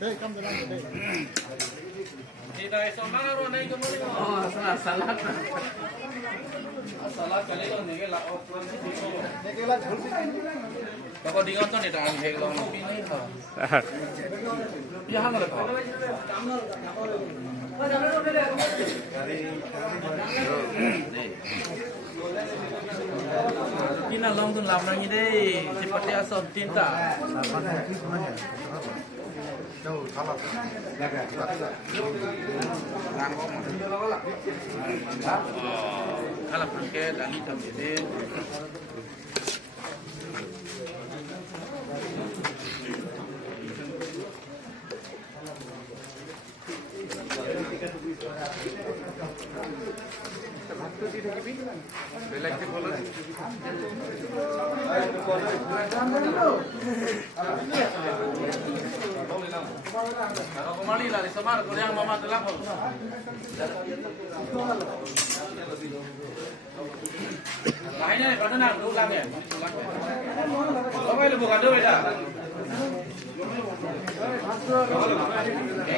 Kita esok malam naik ke mana? Oh, salat. Salat kali lo nih lah. Kalau di kantor nih tangan hek lo ini ha. Ya hang lah. Kita long tu lama ni deh. Seperti asal tinta. Jauh kalah. Kalah pakai dan hitam jadi. Kalau kembali lah di Semar, kuliah mama telah kok. Lainnya pada tenang, ulang ya. Kau boleh buka dulu dah.